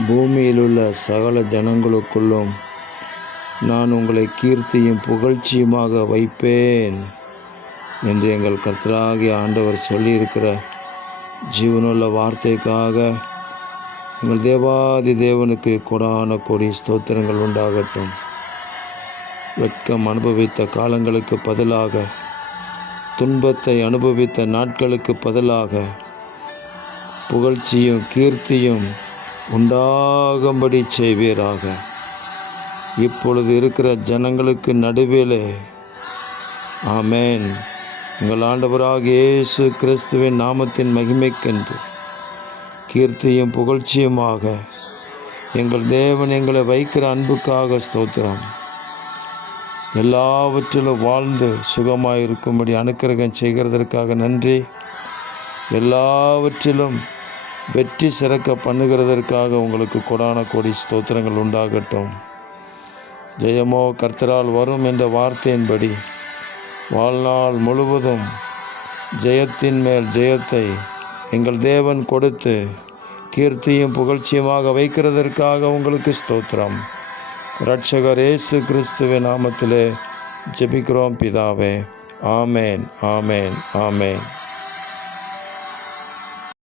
பூமியிலுள்ள சகல ஜனங்களுக்குள்ளும் நான் உங்களை கீர்த்தியும் புகழ்ச்சியுமாக வைப்பேன் என்று எங்கள் கர்த்தராகிய ஆண்டவர் சொல்லியிருக்கிற ஜீவனுள்ள வார்த்தைக்காக எங்கள் தேவாதி தேவனுக்கு கொடான கொடி ஸ்தோத்திரங்கள் உண்டாகட்டும். வெட்கம் அனுபவித்த காலங்களுக்கு பதிலாக, துன்பத்தை அனுபவித்த நாட்களுக்கு பதிலாக புகழ்ச்சியும் கீர்த்தியும் உண்டாகும்படி செய்வீராக. இப்பொழுது இருக்கிற ஜனங்களுக்கு நடுவிலே ஆமேன் எங்கள் ஆண்டவராகிய இயேசு கிறிஸ்துவின் நாமத்தின் மகிமைக்கென்று கீர்த்தியும் புகழ்ச்சியுமாக எங்கள் தேவன் எங்களை வைக்கிற அன்புக்காக ஸ்தோத்திரம். எல்லாவற்றிலும் வாழ்ந்து சுகமாயிருக்கும்படி அனுக்கிரகம் செய்கிறதற்காக நன்றி. எல்லாவற்றிலும் வெற்றி சிறக்க பண்ணுகிறதற்காக உங்களுக்கு கொடான கோடி ஸ்தோத்திரங்கள் உண்டாகட்டும். ஜெயமோ கர்த்தரால் வரும் என்ற வார்த்தையின்படி வாழ்நாள் முழுவதும் ஜெயத்தின் மேல் ஜெயத்தை எங்கள் தேவன் கொடுத்து கீர்த்தியும் புகழ்ச்சியுமாக வைக்கிறதற்காக உங்களுக்கு ஸ்தோத்திரம். இரட்சகர் இயேசு கிறிஸ்துவின் நாமத்திலே ஜெபிக்கிறோம் பிதாவே. ஆமேன், ஆமேன், ஆமேன்.